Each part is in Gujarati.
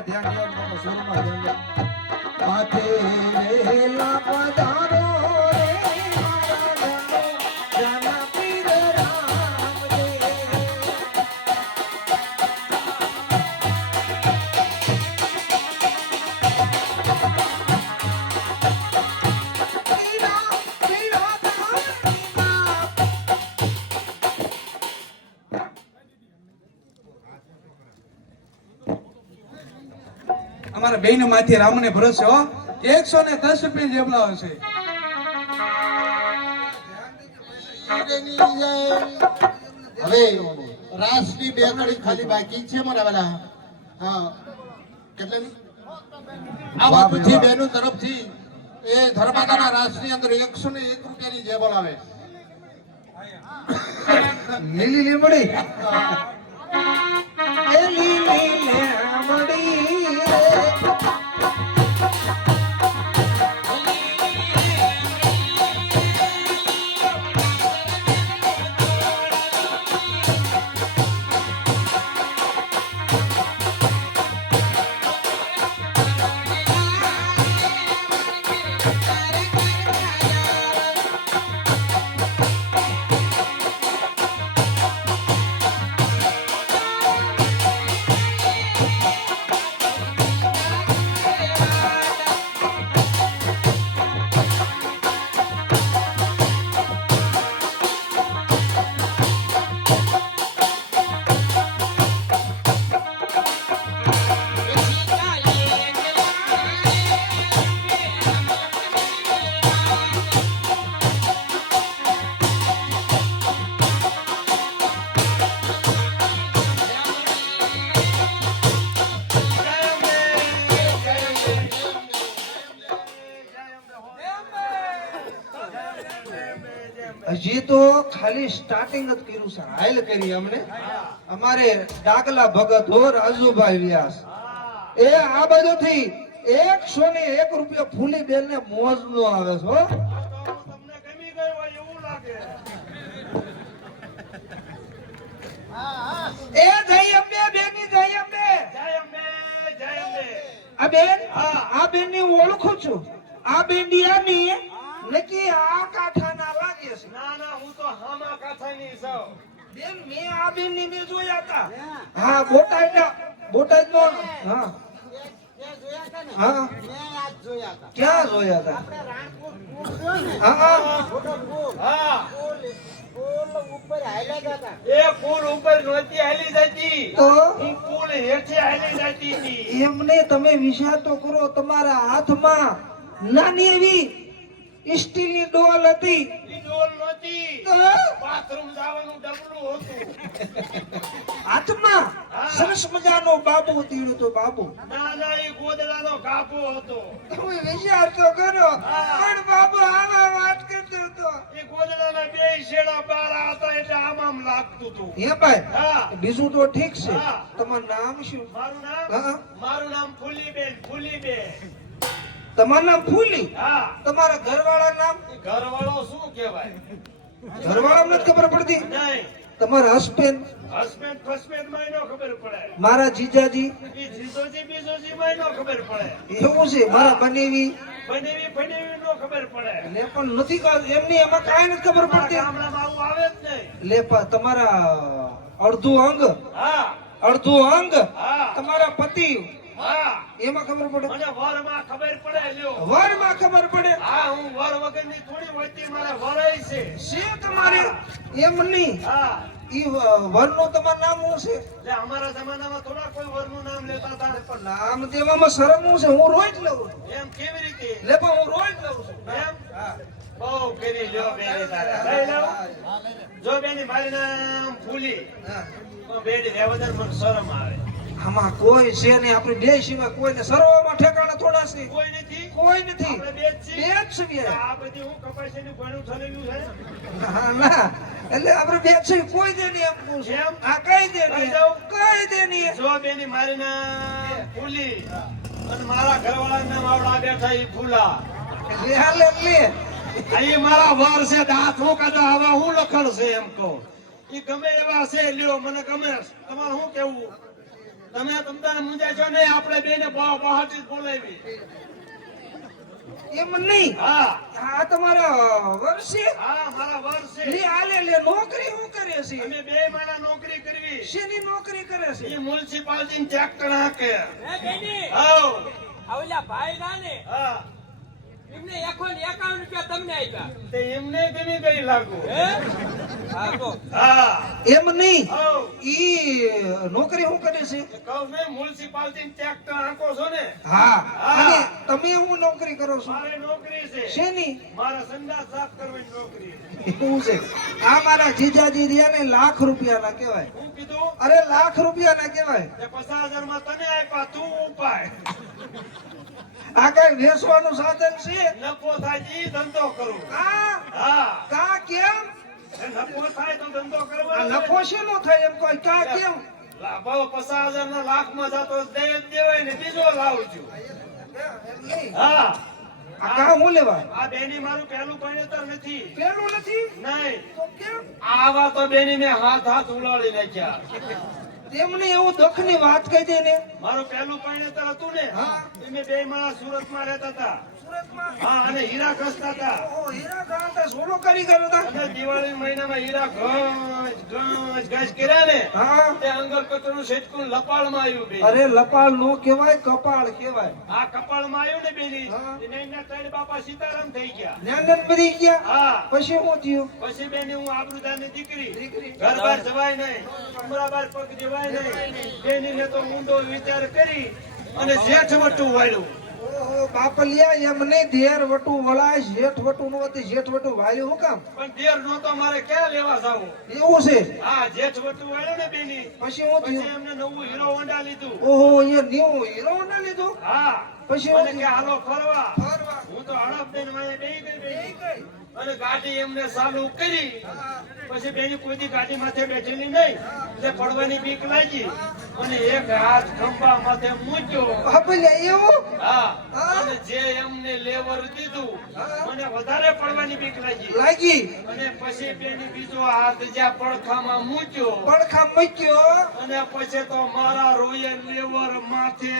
અહીંયા ધ્યાન દેવાનું શરૂમાં ધ્યાન માથે વેલા પધારો રે મારા જન પીર રામ રે અમારા બેન માંથી રામને ભરોસે હો 110 રૂપિયા જેટલા હશે. હવે રાસની બે કડી ખાલી બાકી છે મારા વાલા. હા કેટલાની આ બાપુજી બેનો તરફથી એ ધર્માદાના રાસની અંદર 101 રૂપિયાની જે બોલાવે લીલી લીમડી એ લીલી લીમડી હજી તો ખાલી સ્ટાર્ટિંગ જ કર્યું છે. હાલ કરી અમને અમારે ડાકલા ભગત ઓર અજુભાઈ વ્યાસ એ આ બાજુથી 101 રૂપિયા ફૂલી બેન ને મોજ નો આવે છે હો. તમને ગમી ગયું હોય એવું લાગે. એ જય અંબે બેની જય અંબે. જય અંબે, જય અંબે. આ બેન હા. આ બેન ની હું ઓળખું છું. આ બેંડિયાની નક્કી આ કાંઠાના લાગે છે. ના ના હું તો હામા કાંઠાની છું. બેન મેં આ બેન ની મેં જોયા હતા. હા બોટાદ નો હા હા ક્યાં જોયા હતા? હા હા એ પુલ ઉપર નહોતી હાલી જતી, તો હું પુલ હેઠે હાલી જતી હતી. એમને તમે વિચાર તો કરો, તમારા હાથમાં નાની એવી સ્ટીલની ડોલ હતી. ઈ ડોલ નહોતી, તો બાથરૂમ જવાનું ડબલું હતું. હાથમાં હા. સરસ મજાનો બાબુ તીડ્યો તો બાબુ. ના ના એ ગોદડાનો કાબુ હતો. તમે વિચાર તો કરો. હા. પણ બાબુ આવા વાત કરતો હતો. એ ગોદડાના બે શેડા બારા હતા એટલે આમ લાગતું હતું. હે ભાઈ હા બીજું તો ઠીક છે. હા. તમારું નામ શું? મારું નામ હા. મારું નામ ફૂલીબેન, ફૂલીબેન. તમારું નામ ફૂલી. હા તમારા ઘરવાળા નામ? ઘરવાળો શું કહેવાય? ઘરવાળા નથી ખબર પડતી. નહીં, તમારા હસબન્ડ? હસબન્ડ ફસબન્ડ માં નો ખબર પડે. મારા જીજાજી? ઈ જીજોજી બીજોજી માં નો ખબર પડે. એવું છે. મારા બનેવી ફનેવી નો ખબર પડે. લે પણ નથી એમની એમાં કાંઈ નથી ખબર પડતી. ગામડામાં આવું આવે જ નહીં. લે પણ તમારા અડધું અંગ હા હા તમારા પતિ હા એમાં ખબર પડે? મને વરમાં ખબર પડે લ્યો. વરમાં ખબર પડે? હા હું વર વગરની થોડી હોતી, મારા વરાય છે. છે તમારે એમ નહીં. હા ઈ વરનું તમારું નામ શું છે? એટલે અમારા જમાનામાં થોડા કોઈ વરનું નામ લેતા હતા. પણ નામ દેવામાં શરમ શું છે? હું રોજ લઉં છું. એમ કેવી રીતે? લે પણ હું રોજ લઉં છું. એમ હા. બહુ કરી લ્યો બેની તારે. લઈ લઉં? જો બેની મારી નામ ફૂલી. હા. તો બેની રેવદર મને શરમ આવે. આમાં કોઈ છે નહીં. આપણે બે સિવાય કોઈને સર્વમાં ઠેકાણા થોડા છે? કોઈ નથી. કોઈ નથી. આપણે બે જ છીએ. બે જ છીએ. આ બધી હું કપાસીનું ભણું થયેલું છે. ના ના એટલે આપણે બે જ છીએ. કોઈ દે નહીં એમ કહું છું. એમ? હા કઈ દે કહી નહીં. દઉં? કઈ દે નહીં. જો બેની મારી નામ ફૂલી અને મારા ઘરવાળા નામ આવડા બેઠા ઈ ફૂલા. લે હાલે લે. અહીં મારા વર છે, દાંત હું કદા હવે હું લખણ છે એમ કહું. ઈ ગમે એવા છે લ્યો, મને ગમે. તમારે શું કેવું? તમે તમતાને મુંજાય છો ને આપણે બેને બહારથી જ બોલાવી. એમ નહીં, હા આ તમારા વર્ષે હા મારા વર્ષ છે. લે આલે લે નોકરી શું કરે છે? અમે બે માણા નોકરી કરવી. શેની નોકરી કરે છે? એ મ્યુનિસિપાલિટી ટ્રેક્ટર હાકે. હે બેની આવ આવલા ભાઈ ના ને હા એમને 51 રૂપિયા તમને આપ્યા તે એમને ગમી ગઈ લાગુ. હે હા તો હા એમ નહીં, આવ ઈ નોકરી શું કરે છે? કહું ને મ્યુનિસિપાલિટી ટ્રેક્ટર હાંકો છો ને. હા, હા. અને તમે શું નોકરી કરો છો? મારે નોકરી છે. શેની? મારા સંડાસ સાફ કરવાની નોકરી. એવું છે. આ મારા જીજાજી રહ્યા ને લાખ રૂપિયાના કહેવાય. હું કીધું અરે લાખ રૂપિયાના કહેવાય. તે 50,000 માં તને આપ્યા, તું ઉપાય. આ કઈ વેચવાનું સાધન છે? નફો થાય તો ઈ ધંધો કરું. આ હા કા કેમ? એ નફો થાય તો ધંધો આ કરવાનો. નફો શેનો થાય એમ કોઈ કા કેમ? ભાવ 50,000 ના લાખ માં જતો દે જ દેવાય ને બીજો લાવું છું. એમ નહીં. હા આ કા હું લેવા? આ બેની મારું પહેલું પરિણતર નથી. પેલું નથી નહીં તો કેમ? આવા તો બેની મેં હાથ ઉલાડી નાખ્યા. તેમને એવું દુઃખની વાત કહી દે ને. મારું પહેલું પરિણતર હતું ને હા. એ મેં બે માણસ સુરતમાં રહેતા હતા. સુરતમાં હા અને હીરા ઘસતા હતા. ઓહો, હીરા ગાંઠા સોલો કારીગર હતા. અને દિવાળી મહિનામાં હીરા ઘસ કર્યા ને હા, તે અંગર કચરું સેટકું લપાળમાં આવ્યું બે. અરે લપાળ નો કહેવાય, કપાળ કહેવાય. આ કપાળમાં આવ્યું ને બેની હા. એને એના ત્રણ બાપા સીતારામ થઈ ગયા. જ્ઞાનન બધી ગયા. હા પછી શું થયું? પછી બેની હું આબરૂદારની દીકરી દીકરી. ઘર બહાર જવાય નહીં, કમરા બહાર પગ જવાય નહીં. બેનીને તો ઊંડો વિચાર કરી અને જેઠ વટું વાળ્યું. ઓહો, બાપલિયા એમ નહીં, દેર વટું વળાય, જેઠ વટું નો હતી, જેઠ વટું વાળ્યું શું કામ? પણ દેર નહોતો મારે ક્યાં લેવા જાવું. એવું છે. હા જેઠ વટું વાળ્યું ને બેની પછી શું પછી થયું? એમને નવું હીરો હોન્ડા લીધું. ઓહો, એ ન્યુ હીરો ના લીધો. હા પછી મને શું કે હાલો ફરવા. ફરવા. હું તો હડપ દઈને વાંહે બેહી ગઈ એ બેની. કઈ? અને ગાડી એમને ચાલુ કરી. હા. પછી બેની કોઈ દી ગાડી માથે બેઠેલી નહીં એટલે પડવાની બીક લાગી અને એક હાથ ખંભા માથે મૂક્યો. બાપલિયા એવું? હા હા. અને જે એમને લેવર દીધું હા. મને વધારે પડવાની બીક લાગી લાગી. અને પછી બેની બીજો હાથ જ્યાં પડખામાં મૂક્યો પડખા મૂક્યો. અને પછી તો મારા રોયે લેવર માથે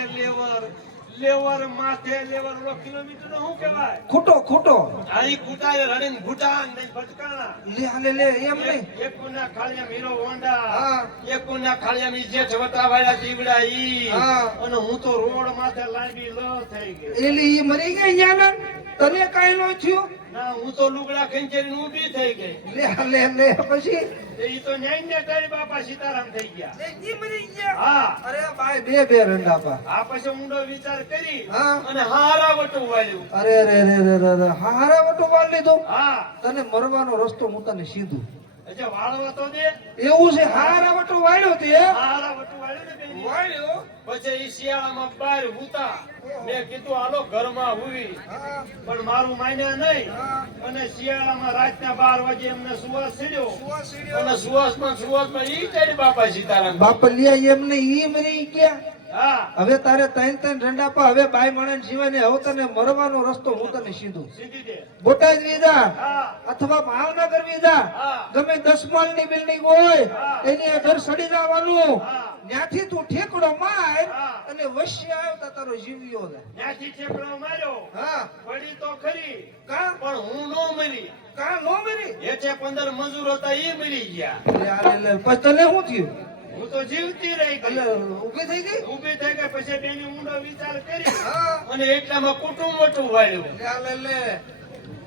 લેવર માથે લેવર ઓલો કિલોમીટર શું કહેવાય? ખૂટો ખૂટો. અહીં કૂટાય રડીને ઘૂંટા ને ભટકાણા. લે હાલે લે એમ નહીં. એક કોના ખાળિયામાં હીરો હોન્ડા, હા. એક કોના ખાળિયામાં ઈ જેઠ વટાવાળા દીવડા ઈ. હા. અને હું તો રોડ માથે લાંબી લ થઈ ગઈ. એલી ઈ મરી ગઈ જ્ઞાનન? તને કાંઈ નો થયું? ના હું તો લુગડા ખેંચીને ઊભી થઈ ગઈ. લે હાલે લે પછી? ઈ તો ન્યાય ને તારી બાપા સીતારામ થઈ ગયા. ઈ મરી ગયા. હા અરે ભાઈ બે રંડા પા. આ પછી ઊંડો વિચાર કરી હા. અને હારા વટું વાળ્યું. અરે રે રે રે રે રે. હારા વટો વાળ લીધું. હા તને મરવાનો રસ્તો હું તને સીધું. એટલે વાળવા તો દે. એવું છે? હારા વટો વાળ્યો તે? હારા વટું વાળ્યું ને બેની. વાળ્યો. પછી ઈ શિયાળામાં બહાર હુતા. મેં કીધું હાલો ઘરમાં હુવી. હા. પણ મારું માન્યા નહીં. હા. અને શિયાળામાં રાતના 12 વાગે એમને સુવાસ ચડ્યો. સુવાસ સીડ્યો. અને સુવાસમાં ઈ તારી બાપા સીતારામ. બાપલિયા એમને ઈ મરી ગયા. હા હવે તારે ત્રણ રંડા પા. હવે બાઈ માણસ જીવાને હવે તને મરવાનો રસ્તો હું તને સીધું. સીધી દે. બોટાદ વિદા હા અથવા ભાવનગર વિદા, હા. ગમે 10 માળની બિલ્ડિંગ હોય હા. એની આગળ સડી જવાનું. હા. ત્યાંથી તું ઠેકડો માર હા. અને વશ્ય આવતા તારો જીવ્યો જાય. ત્યાંથી ઠેકડો માર્યો. હા. પડી તો ખરી કા પણ હું નો મરી. કા નો મરી? હેઠે 15 મજૂર હતા ઈ મરી ગયા. લે, પછી તને શું થયું? હું તો જીવતી રહી એટલે ગઈ. ઊભી થઈ ગઈ? ઊભી થઈ ગઈ પછી બેની ઊંડો વિચાર કરી હા. અને એટલામાં કુટુંબ મોટું વાળ્યું. લે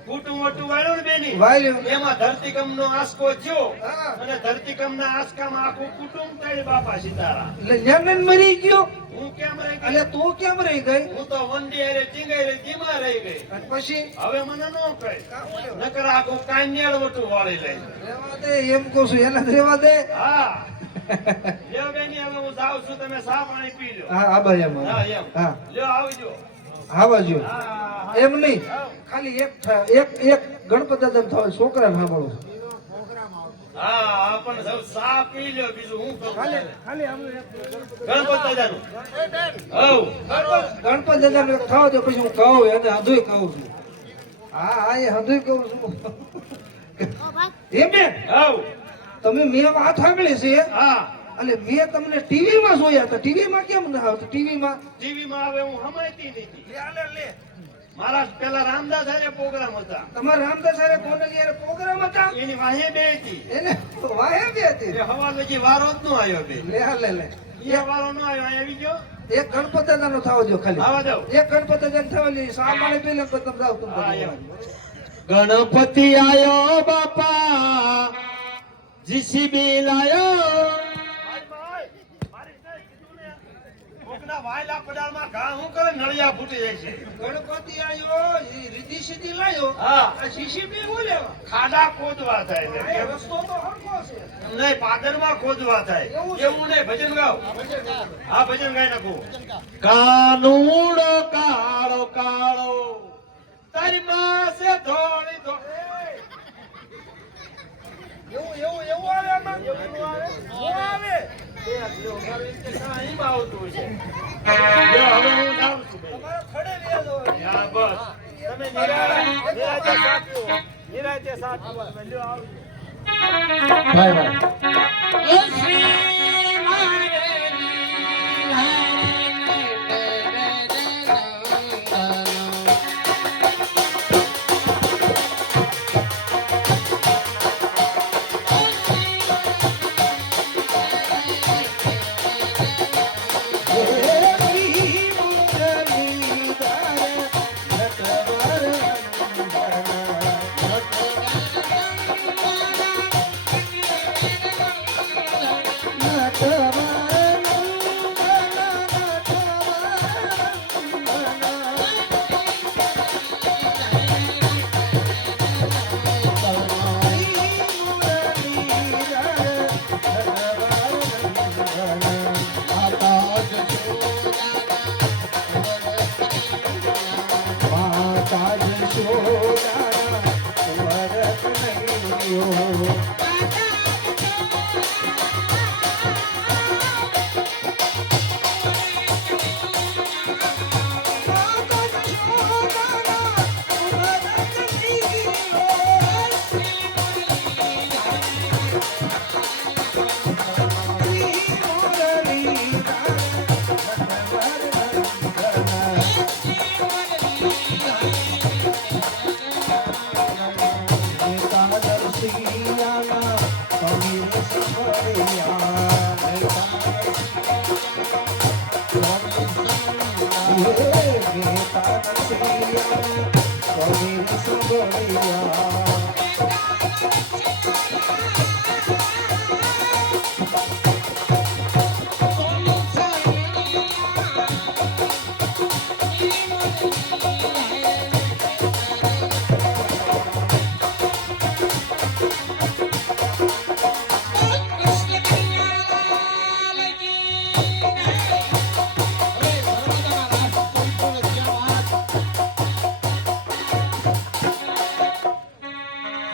કુટુંબ મોટું વાળ્યું ને બેની વાળ્યું. એમાં ધરતીકંપનો આંચકો થયો. હા. અને ધરતીકંપના આંચકામાં આખું કુટુંબ તારી બાપા સીતારામ. એટલે જ્ઞાનન મરી ગયો. હું કેમ રહી ગઈ? એટલે તું કેમ રહી ગઈ? હું તો વંડી હારે ટીંગાઈ રહી, ધીમા રહી ગઈ. અને પછી હવે મને ન કહે. કામ કર્યો. નકર આખું કાન્યાળ વટું વાળી લઈ. રહેવા દે એમ કહું છું, એને રહેવા દે. હા લ્યો બેની હવે હું જાઉં છું, તમે સા પાણી પી લો. હા આબા એમ. હા એમ. હા લ્યો આવજો. આવા જો. હા એમ નહીં, હા. ખાલી એક ગણપત દાદા થાવ છોકરા સાંભળો. હા પણ સૌ સા પી લ્યો, બીજું હું કરું? ખાલી ગણપત દાદાનું. હઉ. ગણપત દાદા ખાવ દે પછી હું કહું એને હંધુય કહું છું. હા એ હંધુય કહું છું. એમ બેન, હઉ. તમે મેં વાત સાંભળી છે હા એટલે મેં તમને ટીવીમાં જોયા હતા. ટીવીમાં કેમ ના આવતો? ટીવીમાં ટીવીમાં આવે હું હમાયતી નથી. મારા પેલા રામદાસ હારે પ્રોગ્રામ હતા. તમારા રામદાસ હારે ગોંડલિયારે પ્રોગ્રામ હતા. એની વાહે બે હતી. એને વાહે બે હતી. એ હવાર પછી વારો જ નો આવ્યો બે. લે એ વારો નો આવ્યો, અહીં આવી ગયો. એક ગણપતિ દાદાનો થવો જો ખાલી. આવા જાઓ. એક ગણપતિ દાદાનો થવાની સામાન્ય પેલે તો તમે જાવ હા, તમે. એમ. ગણપતિ આયો બાપા, જીસીબી લાયો. કોકના વાયલા પડાળમાં ઘા હું કરે, નળિયા ફૂટી જાય છે. ગણપતિ આયો, ઈ રીધી સીધી લાયો. હા. આ જીસીબી હું લેવા? ખાડા ખોદવા થાય આ છે. રસ્તો તો હરખો છે. નહીં, પાદરમાં ખોદવા થાય. એવું છે. એવું નહીં, ભજન ગાઓ. હા, ભજન ગાઈ નાખું. કાનુડો કાળો કાળો, તારી માસે ધોળી ધોળી. એવું આવે આમાં? એવું આવે? શું આવે? અહીંમાં આવતું છે. જો હવે હું જાઉં છું ભાઈ. તમારે ખડે લઈ જાઓ. હા, બસ. તમે નિરાતે સાચું. નિરાતે સાચું. તમે લ્યો, આવજો.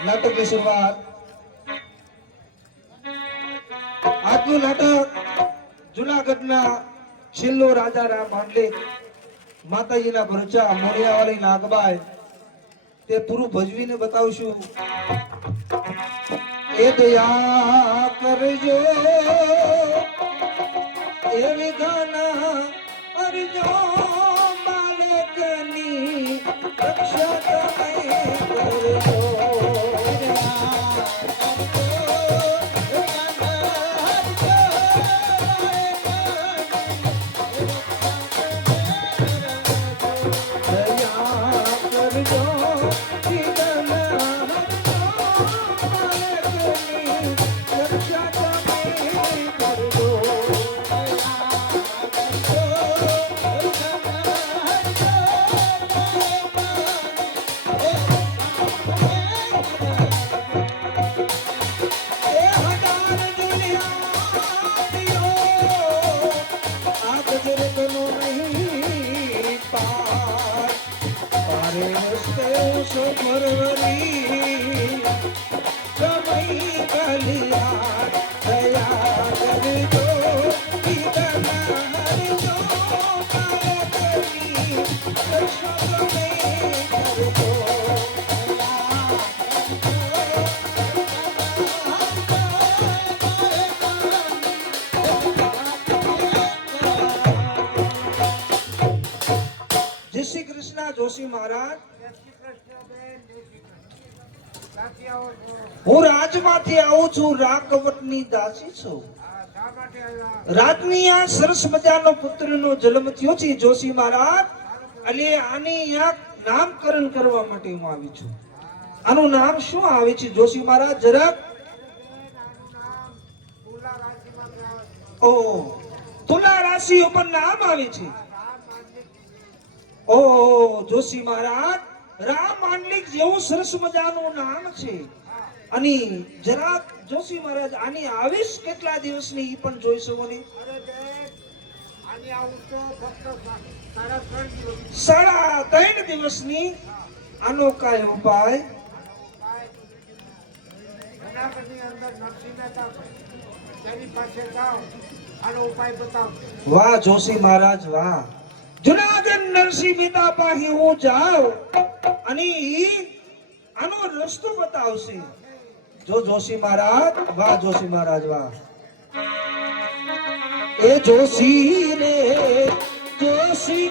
નાટકની શરૂઆત. આજનું નાટક જુનાગઢના છેલ્લો રાજા રામ માંડલિક માતાજીના ભરોચા મોડિયાવાળી નાગબાઈ તે પૂરું ભજવીને બતાવશું. એ દયા કરજો એ વિધાન અરજો બાળકની રક્ષા તમે કરજો. કૃષ્ણ જોશી મહારાજ. હું રાજમાંથી આવું છું, રાકવટની દાસી છું. રાજની આ સરસ મજાનો પુત્રનો જન્મ થયો છે જોશી મહારાજ. એટલે આની યા નામકરણ કરવા માટે હું આવી છું. આનું નામ શું આવે છે જોશી મહારાજ જરાક? ઓ તુલા રાશિ ઉપર નામ આવે છે. ઓ જોશી મહારાજ, રામ માંડલિક જેવું સરસ મજાનું નામ છે. અને જરાક જોશી મહારાજ આની આવીશ કેટલા દિવસની ઈ પણ જોઈ શકો ને? 3.5 દિવસની. આનો કાય ઉપાય? વાહ જોશી મહારાજ વાહ. જુનાગઢ નરસિંહ મહેતા પાસે હું જાઉં અને ઈ આનો રસ્તો બતાવશે. જો જોશી મહારાજ વાહ, જોશી મહારાજ વાહ. એ જોશી રે જોશી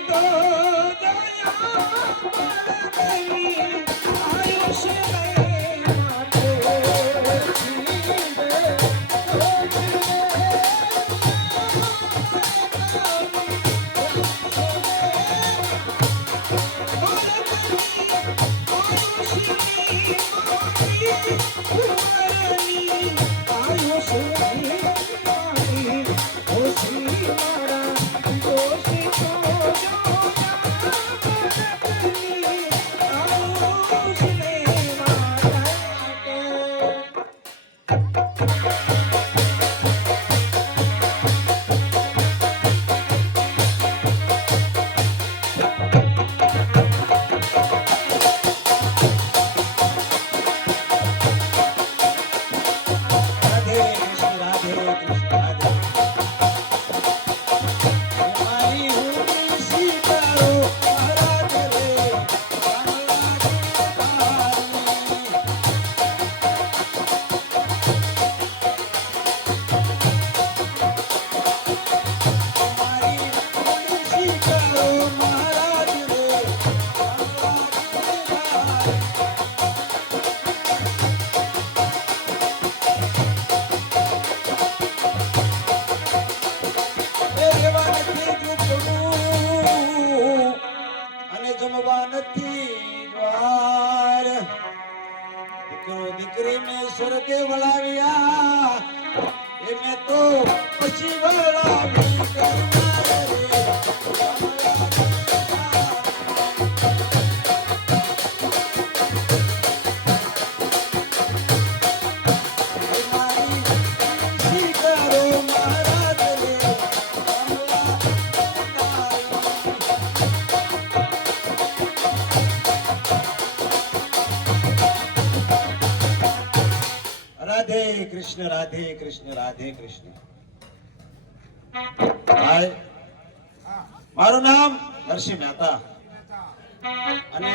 તો દીકરી મેં સ્વર્ગે વળાવ્યા એ મેં તો પછી વળાવી રાધે કૃષ્ણ રાધે કૃષ્ણ. ભાઈ મારું નામ નરસિંહ મહેતા અને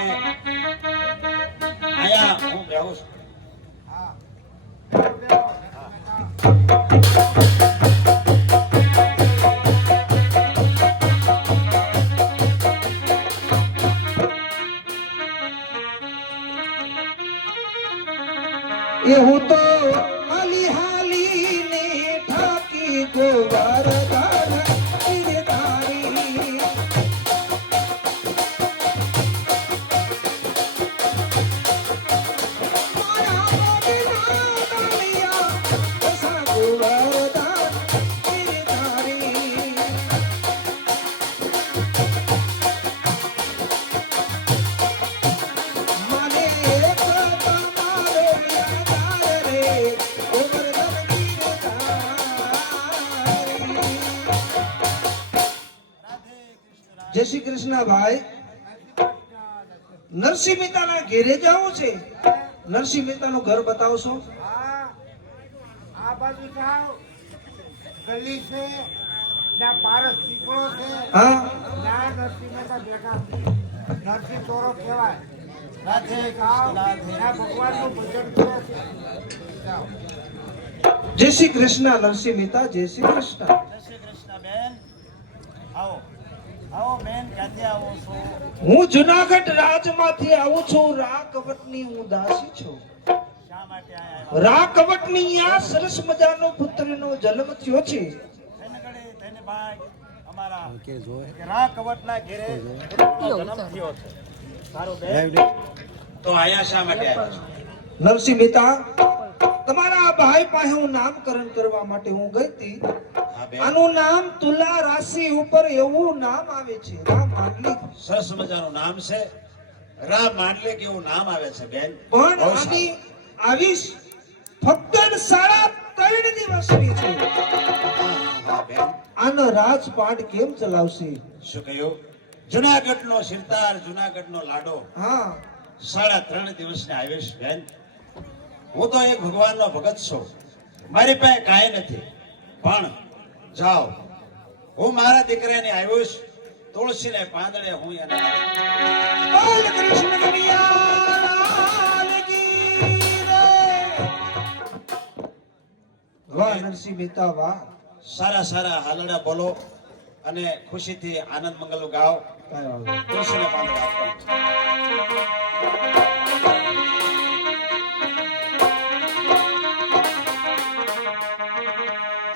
અહીંયા હું બેહું છું. એવું તો જય શ્રી કૃષ્ણ ભાઈ. નરસિંહ મહેતાના ઘેરે જવું છે. નરસિંહ મહેતાનું ઘર બતાવશો? આ બાજુ જાઓ, ગલી છે, ત્યાં પારસ પીપળો છે, હા ત્યાં નરસિંહ મહેતા બેઠા છે. નરસિંહ તોરો કહેવાય. રાધે ત્યાં ભગવાનનું ભજન કરે છે. જાઓ. જય શ્રી કૃષ્ણ નરસિંહ મહેતા. જય શ્રી કૃષ્ણ. જય શ્રી કૃષ્ણ બેન. આવો આવો બેન ક્યાંથી આવો છો? હું જુનાગઢ રાજમાંથી આવું છું. રાકવટની હું દાસી છું. શા માટે આયા રાકવટની આ સરસ મજાનો પુત્રનો જન્મ થયો છે. થઈને ઘડી થઈને ભાઈ અમારા કે રાકવટના ઘેરે પુત્રનો જન્મ થયો છે. સારું બેન. તો આયા શા માટે આવ્યા છો? નરસિંહ મહેતા, તમારા ભાઈ પાસે હું નામકરણ કરવા માટે હું ગઈ હતી. હા બેન, આનું નામ તુલા રાશિ ઉપર એવું નામ આવે છે, રામ માંડલિક. સરસ મજાનું નામ છે, રામ માંડલિક એવું નામ આવે છે બેન. પણ બહુ સારું. આની આવીશ ફક્ત 3.5 દિવસની છે. હા બેન, આનો રાજપાટ કેમ ચલાવશે? શું કહ્યું? જુનાગઢનો સિરદાર, જુનાગઢનો લાડો હા, 3.5 દિવસને આવીશ બેન. હું તો એક ભગવાનનો ભગત છું, મારી પાસે કાંઈ નથી. પણ જાઓ, હું મારા દીકરાને આવ્યો છું, તુલસીને પાંદડે હું એને બોલ કૃષ્ણ કનૈયા કી જય. વાહ નરસિંહ મહેતા વાહ. સારા સારા હાલડા બોલો અને ખુશીથી આનંદ મંગલ ગાઓ. તુલસીને પાંદડે આપો.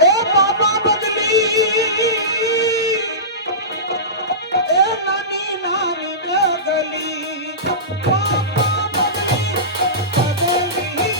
એ બાબા બદલી, એ નાની નાની ડગલી, બાબા બદલી, બદલી,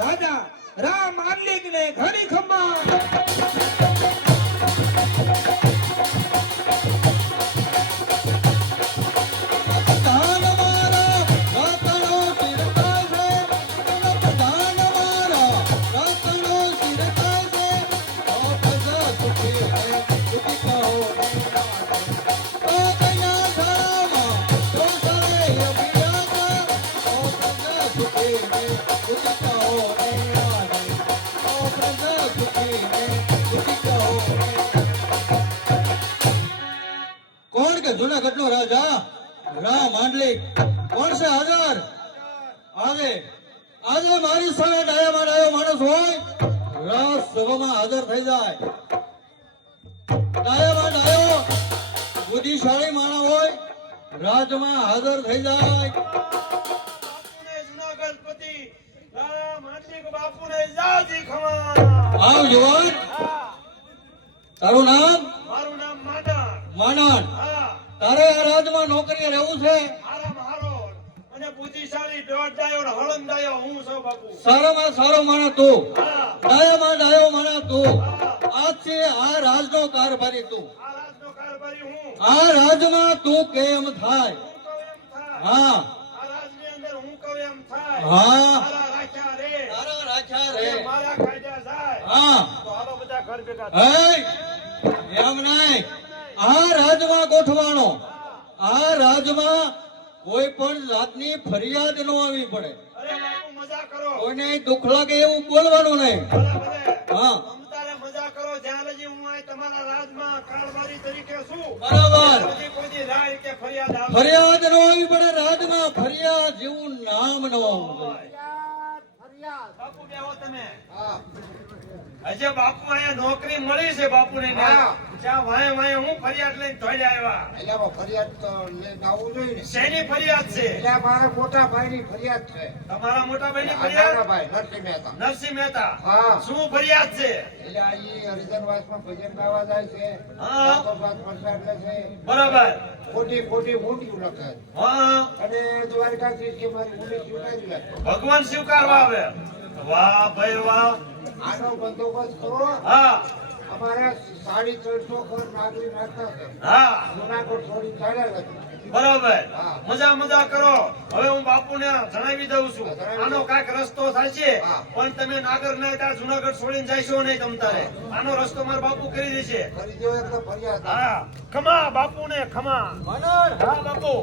રાજા રામ માંડલિક ને ઘડી ખમ્મા. કોણ કે જુનાગઢનો રાજા રામ માંડલિક કોણ છે હાજર? આવે આજે મારી સામે ડાયામાં ડાયો માણસ હોય રાજ સભામાં હાજર થઈ જાય. ડાયામાં ડાયો બુદ્ધિશાળી માણસ હોય રાજમાં હાજર થઈ જાય. જુનાગઢપતિ રામ માંડલિક બાપુને જાજી ખમા. આવ જુવાન, તારું નામ? મારું નામ માદન. માનન. હા, તારે આ રાજમાં નોકરીએ રહેવું છે? મારા મારો અને બુદ્ધિશાળી દોડદાયો ને હળંદાયો હું છું બાપુ. સારામાં સારો માણસ તું, હા, ડાયામાં ડાયો માણસ તું. હા, આજથી આ રાજનો કારભારી તું. આ રાજનો કારભારી હું. આ રાજમાં તું કેમ થાય? હું કહું એમ થાય. હા આ રાજની અંદર હું કહું એમ થાય. હા. મારા રાખ્યા રે, તારા રાખ્યા રે. મારા કાયદા જાય. હા તો હાલો બધા ઘર ભેગા થાય. એમ નહીં, આ રાજમાં ગોઠવાનો. આ રાજમાં કોઈ પણ જાતની ફરિયાદ ન આવી પડે. અરે બાપુ મજા કરો. કોઈને દુઃખ લાગે એવું બોલવાનું નહીં. ભલે ભલે. હા તમતારે મજા કરો. જ્યાં લગી હું અહીં તમારા રાજમાં કારભારી તરીકે છું, બરાબર. હજી કોઈ દી રાય કે ફરિયાદ આવે. ફરિયાદ ન આવી પડે રાજમાં. ફરિયાદ જેવું નામ ન આવવું જોઈએ. ફરિયાદ બાપુ બેહો તમે. હજે બાપુ અહીંયા નોકરી મળી છે બાપુને ને. હા. જ્યાં વાંહે વાંહે હું ફરિયાદ લઈને દોડ્યા આવ્યા. એટલે આમાં ફરિયાદ તો લઈને આવવું જોઈએ ને. શેની ફરિયાદ છે? એટલે આ મારા મોટા ભાઈની ફરિયાદ છે. તમારા મોટા ભાઈની આ ફરિયાદ? નાના ભાઈ નરસિંહ મહેતા. નરસિંહ મહેતા. હા. શું ફરિયાદ છે? એટલે આ ઈ હરિજનવાસમાં ભજન ગાવા જાય છે. હા. રાતો રાત પ્રસાદ લે છે. બરાબર. ખોટી ખોટી ઊંધિયું લખે. હા. અને દ્વારકાથી કે મારી ઊંડી સ્વીકારી લે. ભગવાન સ્વીકારવા આવે. વાહ ભાઈ વાહ. આનો બંદોબસ્ત કરો. હા. અમારે 350 ઘર નાગરી નાખતા છે. હા. જુનાગઢ છોડી ચાલ્યા નથી. બરાબર. હા. મજા કરો. હવે હું બાપુને જણાવી દઉં છું. આનો કાંઈક રસ્તો થશે. હા. પણ તમે નાગર ના ત્યાં જુનાગઢ છોડીને જાશો નહીં તમ તારે. આનો રસ્તો મારા બાપુ કરી દેશે. ફરી જેવો એકદમ ફરિયાદ. હા. ખમા બાપુને ખમા. હા બાપુ.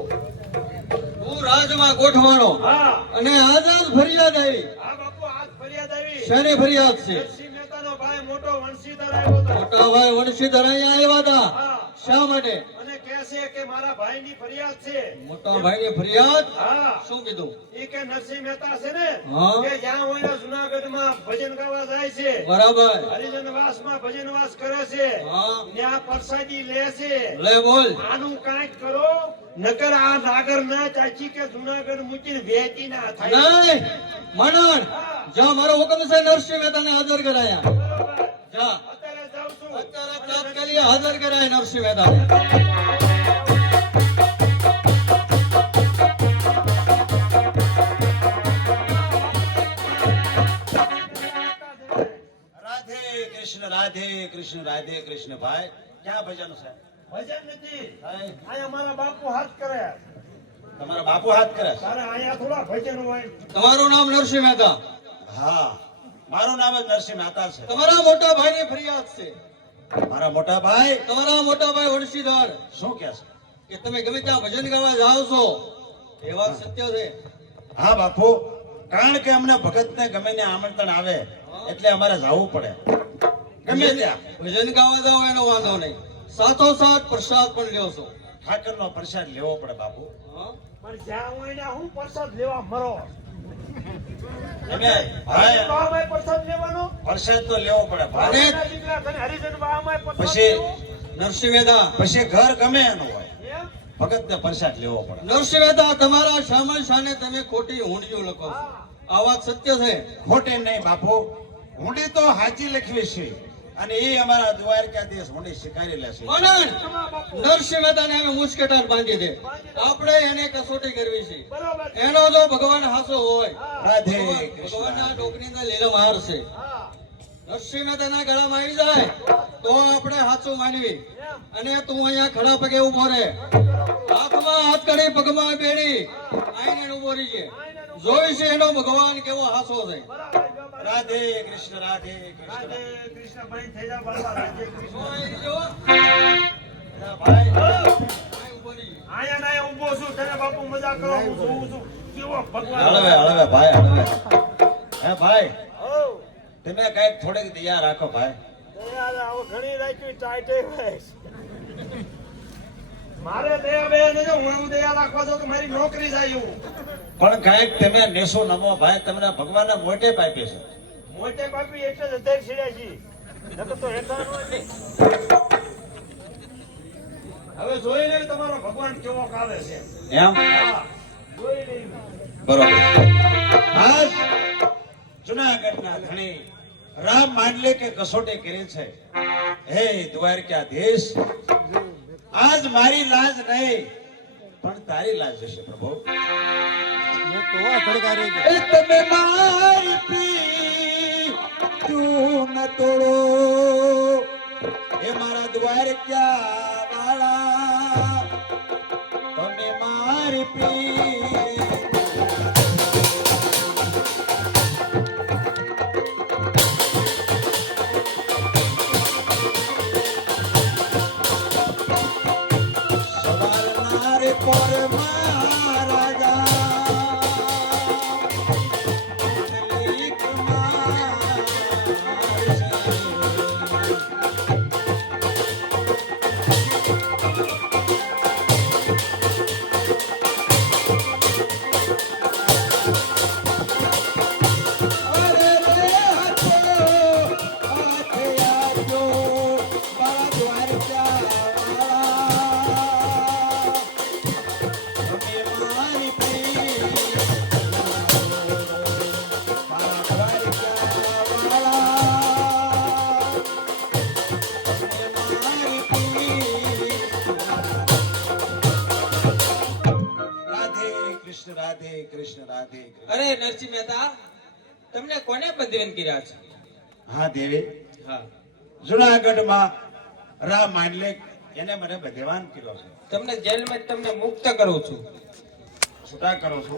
હું રાજમાં ગોઠવાણો હા. અને આઝાદ ફરિયાદ આવી. હા બાપુ આજ ફરિયાદ આવી. શેની ફરિયાદ છે? નરસિંહ મહેતાનો ભાઈ મોટો વંશીધર આવ્યો હતો. મોટા ભાઈ વંશીધર અહીંયા આવ્યા હતા. હા. શા માટે? અને કહે છે કે મારા ભાઈની ફરિયાદ છે. મોટા ભાઈની ફરિયાદ? હા. શું કીધું? એ કે નરસિંહ મહેતા છે ને હા. કે જ્યાં હોય જુનાગઢમાં ભજન ગાવા જાય છે. બરાબર. હરિજનવાસમાં ભજનવાસ કરે છે. હા. ત્યાં પ્રસાદી લે છે. લે બોલ. આનું કાંઈક કરો નકર આ નાગર ના ચાચી કે જુનાગઢ મૂકીને વેચી ના થાય. નહીં મનન, જા મારો હુકમ છે નરસિંહ મહેતાને હાજર કરાયા. બરોબર. જા અત્યારે જાઉં છું. અત્યારે તાત્કાલિક હાજર કરાય નરસિંહ મહેતાને. રાધે કૃષ્ણ રાધે કૃષ્ણ ભાઈ ક્યાં ભજન છે? ભજન નથી. ભાઈ, અહીંયા મારા બાપુ હાથ કરે. તમારા બાપુ હાથ કરે છે? તારે અહીંયા થોડા ભજન હોય. તમારું નામ નરસિંહ મહેતા? હા, મારું નામ જ નરસિંહ મહેતા છે. તમારા મોટા ભાઈની ફરિયાદ છે. મારા મોટા ભાઈ તમારા મોટા ભાઈ વંશીધર શું કે છે? કે તમે ગમે ત્યાં ભજન ગાવા જાઓ છો એ વાત સત્ય છે? હા બાપુ, કારણ કે અમને ભગતને ગમે ને આમંત્રણ આવે એટલે અમારે જવું પડે ગમે ત્યાં. ભજન ગાવા જાઓ એનો વાંધો નહીં, સાથોસાથ પ્રસાદ પણ લ્યો છો. ઠાકરનો પ્રસાદ લેવો પડે બાપુ. હા? પણ જ્યાં હોય ને હું પ્રસાદ લેવા મરો. તમે ભાઈ હરિજનવાસમાં પ્રસાદ લેવાનો. પ્રસાદ તો લેવો પડે ભાઈ. બાપુના દીકરા તને હરિજનવાસમાં પ્રસાદ પછી લેવો. નરસિંહ મહેતા, પછી ઘર ગમે એનું હોય, એમ? ભગતને પ્રસાદ લેવો પડે. નરસિંહ મહેતા, તમારા સામાન શાને તમે ખોટી ઊંડિયું લખો છો. આ વાત સત્ય છે? ખોટી નહીં બાપુ, હુંડી તો હાચી લખવી છે અને એ અમારા દ્વારકાધીશ હુંડી સ્વીકારી લેશે. મનન, નરસિંહ મહેતાને અમે મુસ્કેટાર બાંધી દે. આપણે એને કસોટી કરવી છે. બરોબર. એનો જો ભગવાન હાસો હોય, રાધે ભગવાનના કૃષ્ણ. ડોકની અંદર લીલો માર છે. હા. નરસિંહ મહેતાના ગળામાં આવી જાય તો આપણે હાચું માનવી. અને તું અહીંયા ખડા પગે ઉભો રહે, હાથમાં હાથ કરી પગમાં બેડી આઈને ઉભો રહીએ. જોઈ છે એનો ભગવાન કેવો હાસો છે. રાધે કૃષ્ણ રાધે કૃષ્ણ. રાધે કૃષ્ણ ભાઈ થઈ જા બાપા. રાધે કૃષ્ણ. ભાઈ આયા ના આયા ઊભો છું. તને બાપુ મજા કરો. હું જોઉં છું. કેવો ભગવાન. હળવે હળવે ભાઈ હળવે. હે ભાઈ, હો. તમે કઈક થોડીક દયા રાખો ભાઈ. દયા આવો ઘણી રાખ્યું ટાઈટે હોય. મારે દયા બે ને જો હું દયા રાખવા જાઉં તો મારી નોકરી જાય એવું. પણ કઈક તમે નેસો નમો ભાઈ, તમને ભગવાનના મોટે પાપે છે. મોટે બાપી એટલે જ અધેર છેડ્યા છીએ. નકર તો હેઠા નો નહીં. હવે જોઈ લે તમારો ભગવાન કેવો કાવે છે. એમ? હા, જોઈ લે. બરોબર. આજ જુનાગઢના ધણી રામ માંડલે કે કસોટી કરી છે. હે દ્વારકાધીશ, આજ મારી લાજ નહીં પણ તારી લાજ જશે પ્રભુ. એ તમે મારી પી ચૂન તોડો, એ મારા દ્વારકા વાળા તમે મારી પી. સવારનારે પર મહારાજા લીક મારશે. અરે રે હતો, અરે નરસિંહ મહેતા તમને કોને બંધન કર્યા છે? હા દેવી, હા, જુનાગઢમાં રા માંડલે એને મને બધેવાન કર્યો છે. તમને જેલમાં જ તમને મુક્ત કરું છું. છૂટા કરો છો.